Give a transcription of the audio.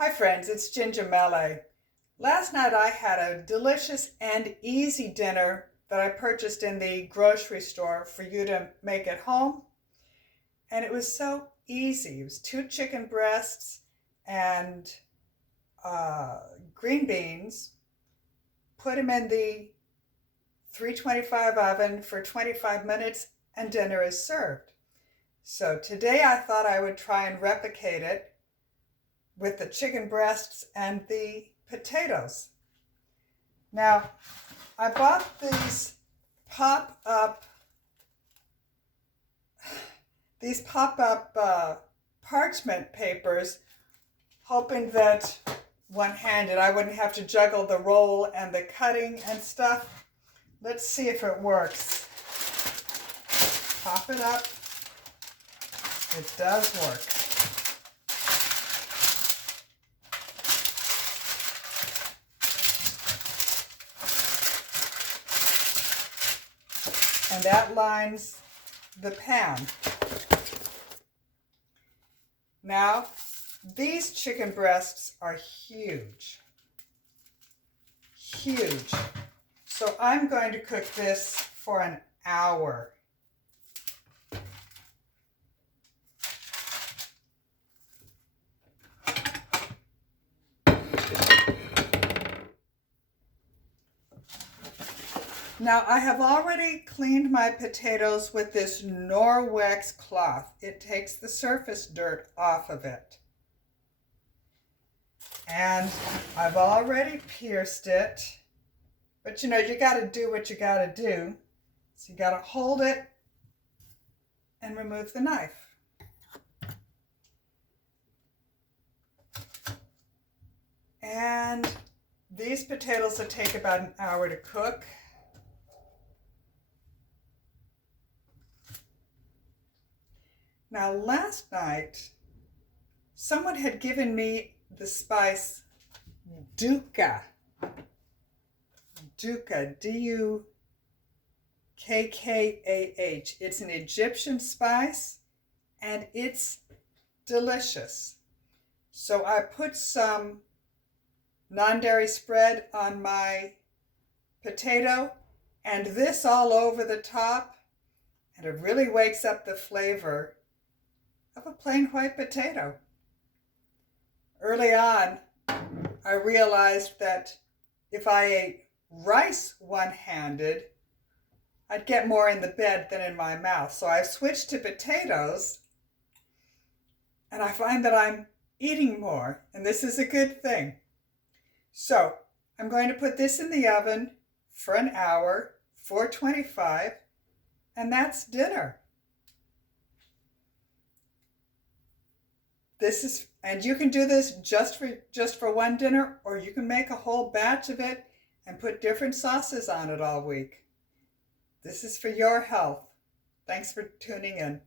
Hi friends, it's Ginger Melee. Last night I had a delicious and easy dinner that I purchased in the grocery store for you to make at home. And it was so easy. It was 2 chicken breasts and green beans. Put them in the 325 oven for 25 minutes and dinner is served. So today I thought I would try and replicate it with the chicken breasts and the potatoes. Now, I bought these pop-up parchment papers, hoping that one-handed I wouldn't have to juggle the roll and the cutting and stuff. Let's see if it works. Pop it up. It does work. And that lines the pan. Now, these chicken breasts are huge. Huge. So I'm going to cook this for an hour. Now I have already cleaned my potatoes with this Norwex cloth. It takes the surface dirt off of it. And I've already pierced it. But you know, you got to do what you got to do. So you got to hold it and remove the knife. And these potatoes will take about an hour to cook. Now, last night, someone had given me the spice Dukka. Dukka, D-U-K-K-A-H. It's an Egyptian spice, and it's delicious. So I put some non-dairy spread on my potato, and this all over the top, and it really wakes up the flavor of a plain white potato. Early on, I realized that if I ate rice one-handed, I'd get more in the bed than in my mouth. So I've switched to potatoes, and I find that I'm eating more, and this is a good thing. So I'm going to put this in the oven for an hour, 425, and that's dinner. And you can do this just for one dinner, or you can make a whole batch of it and put different sauces on it all week. This is for your health. Thanks for tuning in.